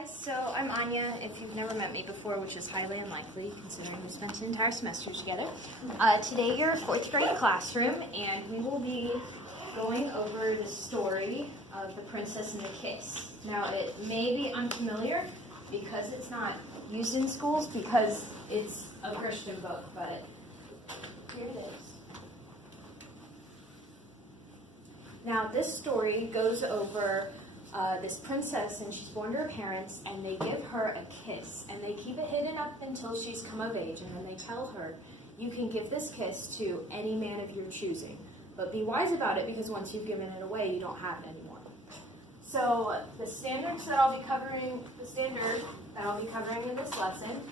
guys, so I'm Anya. If you've never met me before, which is highly unlikely considering we spent an entire semester together. Today you're a 4th grade classroom and we will be going over the story of The Princess and the Kiss. Now it may be unfamiliar because it's not used in schools because it's a Christian book, but here it is. Now this story goes over this princess, and she's born to her parents, and they give her a kiss, and they keep it hidden up until she's come of age, and then they tell her, you can give this kiss to any man of your choosing, but be wise about it because once you've given it away, you don't have it anymore. So the standard that I'll be covering in this lesson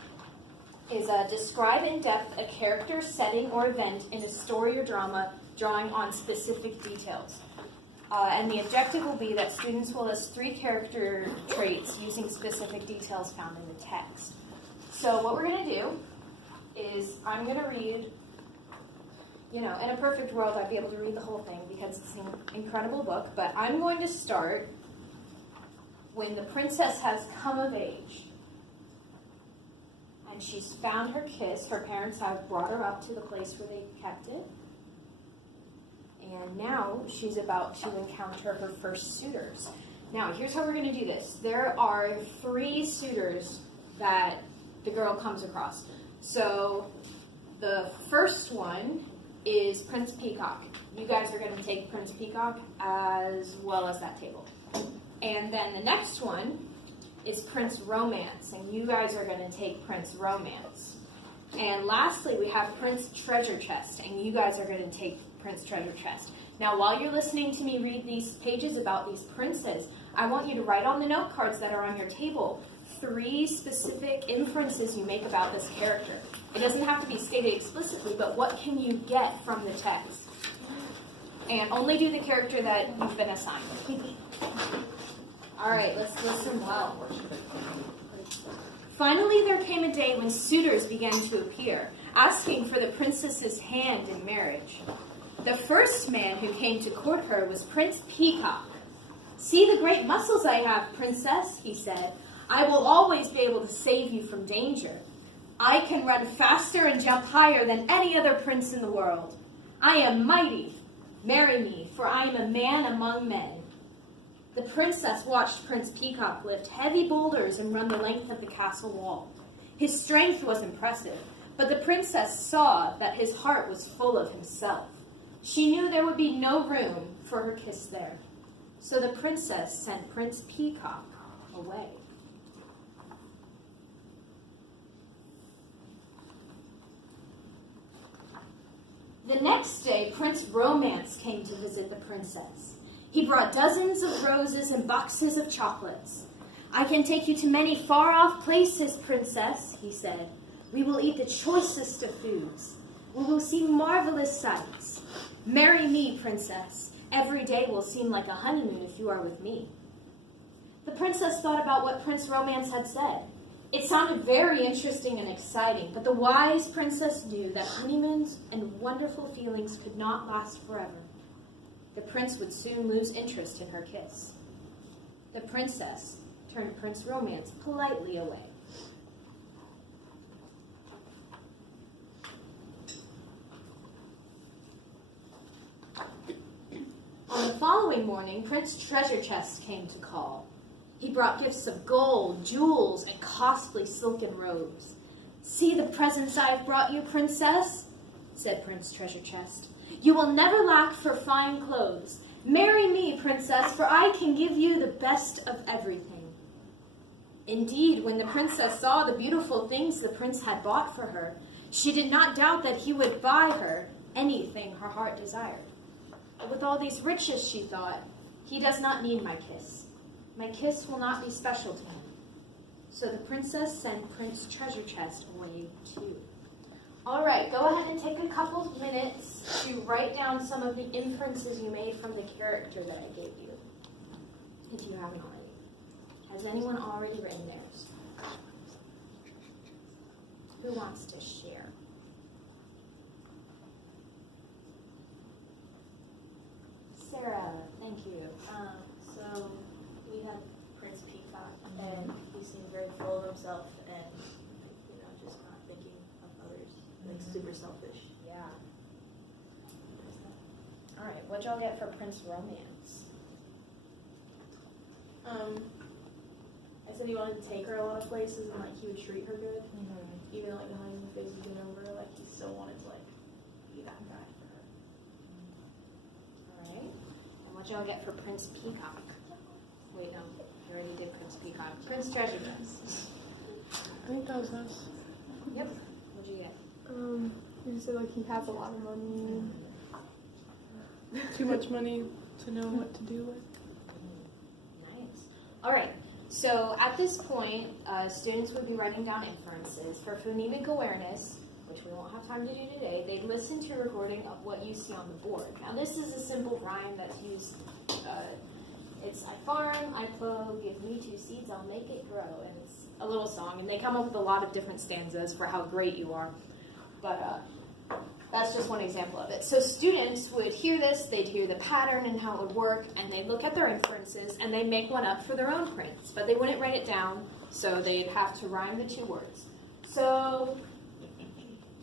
is describe in depth a character, setting, or event in a story or drama, drawing on specific details. And the objective will be that students will list 3 character traits using specific details found in the text. So what we're going to do is I'm going to read, in a perfect world I'd be able to read the whole thing because it's an incredible book, but I'm going to start when the princess has come of age and she's found her kiss. Her parents have brought her up to the place where they kept it. And now she's about to encounter her first suitors. Now, here's how we're going to do this. There are 3 suitors that the girl comes across. So the first one is Prince Peacock. You guys are going to take Prince Peacock as well as that table. And then the next one is Prince Romance, and you guys are going to take Prince Romance. And lastly, we have Prince Treasure Chest, and you guys are going to take Prince Treasure Chest. Now, while you're listening to me read these pages about these princes, I want you to write on the note cards that are on your table 3 specific inferences you make about this character. It doesn't have to be stated explicitly, but what can you get from the text? And only do the character that you've been assigned. All right, let's listen well. Finally, there came a day when suitors began to appear, asking for the princess's hand in marriage. The first man who came to court her was Prince Peacock. "See the great muscles I have, princess," he said. "I will always be able to save you from danger. I can run faster and jump higher than any other prince in the world. I am mighty. Marry me, for I am a man among men." The princess watched Prince Peacock lift heavy boulders and run the length of the castle wall. His strength was impressive, but the princess saw that his heart was full of himself. She knew there would be no room for her kiss there. So the princess sent Prince Peacock away. The next day, Prince Romance came to visit the princess. He brought dozens of roses and boxes of chocolates. "I can take you to many far-off places, princess," he said. "We will eat the choicest of foods. We will see marvelous sights. Marry me, princess. Every day will seem like a honeymoon if you are with me." The princess thought about what Prince Romance had said. It sounded very interesting and exciting, but the wise princess knew that honeymoons and wonderful feelings could not last forever. The prince would soon lose interest in her kiss. The princess turned Prince Romance politely away. On the following morning, Prince Treasure Chest came to call. He brought gifts of gold, jewels, and costly silken robes. "See the presents I have brought you, princess," said Prince Treasure Chest. "You will never lack for fine clothes. Marry me, princess, for I can give you the best of everything." Indeed, when the princess saw the beautiful things the prince had bought for her, she did not doubt that he would buy her anything her heart desired. But with all these riches, she thought, he does not need my kiss. My kiss will not be special to him. So the princess sent Prince Treasure Chest away too. All right, go ahead and take a couple of minutes to write down some of the inferences you made from the character that I gave you, if you haven't already. Has anyone already written theirs? Who wants to share? Sarah, thank you. So we have Prince Peacock, and he's himself and just not thinking of others, like super selfish. Yeah. All right, what'd y'all get for Prince Romance? I said he wanted to take her a lot of places and like he would treat her good, even like the honeymoon phase was over. Like he still wanted to like be that guy for her. All right. And what'd y'all get for Prince Peacock? Wait, no, I already did Prince Peacock. Prince Treasure Chest. I think that was us. Yep. What'd you get? You said like he has a lot of money. Too much money to know what to do with. Nice. All right. So at this point, students would be writing down inferences. For phonemic awareness, which we won't have time to do today, they'd listen to a recording of what you see on the board. Now this is a simple rhyme that's used. It's I farm, I plow, give me 2 seeds, I'll make it grow. And it's a little song, and they come up with a lot of different stanzas for how great you are. But that's just one example of it. So students would hear this, they'd hear the pattern and how it would work, and they'd look at their inferences, and they'd make one up for their own prints. But they wouldn't write it down, so they'd have to rhyme the 2 words. So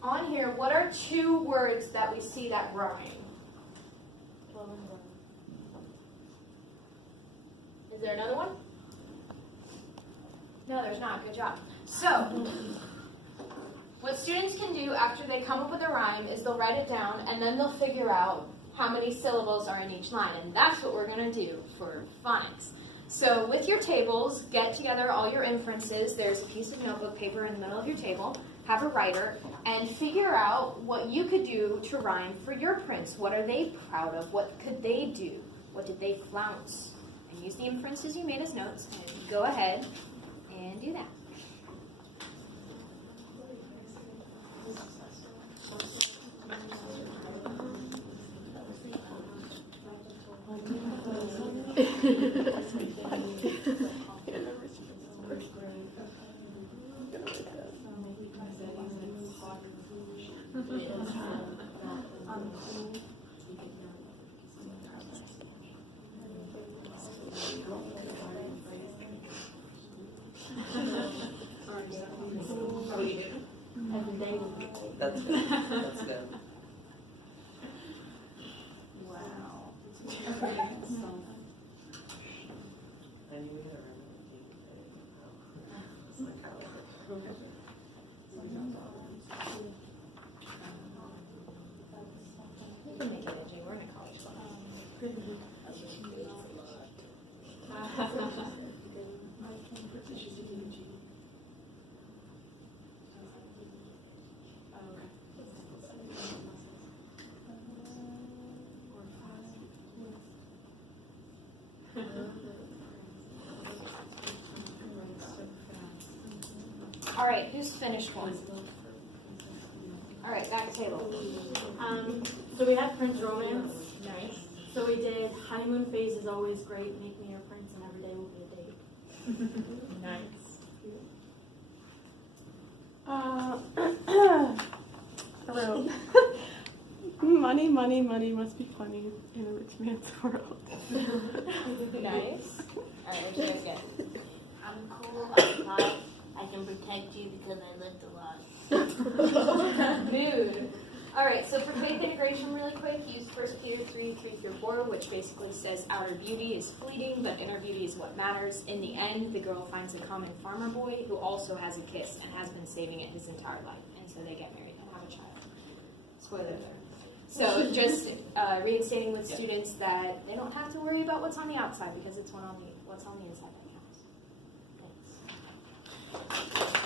on here, what are 2 words that we see that rhyme? Is there another one? No, there's not. Good job. So what students can do after they come up with a rhyme is they'll write it down, and then they'll figure out how many syllables are in each line. And that's what we're going to do for phonics. So with your tables, get together all your inferences. There's a piece of notebook paper in the middle of your table. Have a writer, and figure out what you could do to rhyme for your prints. What are they proud of? What could they do? What did they flounce? And use the inferences you made as notes, and go ahead and do that. That's good. That's good. Wow. I knew we had a You can make it edgy. We're in a college class. All right, who's finished one? All right, back table. So we have Prince Romance. Nice. So we did honeymoon phase is always great, make me your prince, and every day will be a date. Nice. I wrote, money, money, money must be funny in a rich man's world. Nice. All right, what do you guys get? I'm cool, I'm hot, I can protect you because I lived a lot. Mood. All right, so for faith integration really quick, use 1 Peter 3:3-4, which basically says outer beauty is fleeting, but inner beauty is what matters. In the end, the girl finds a common farmer boy who also has a kiss and has been saving it his entire life. And so they get married and have a child. Spoiler there. So just reinstating with students that they don't have to worry about what's on the outside because it's what's on the inside that counts. Thanks.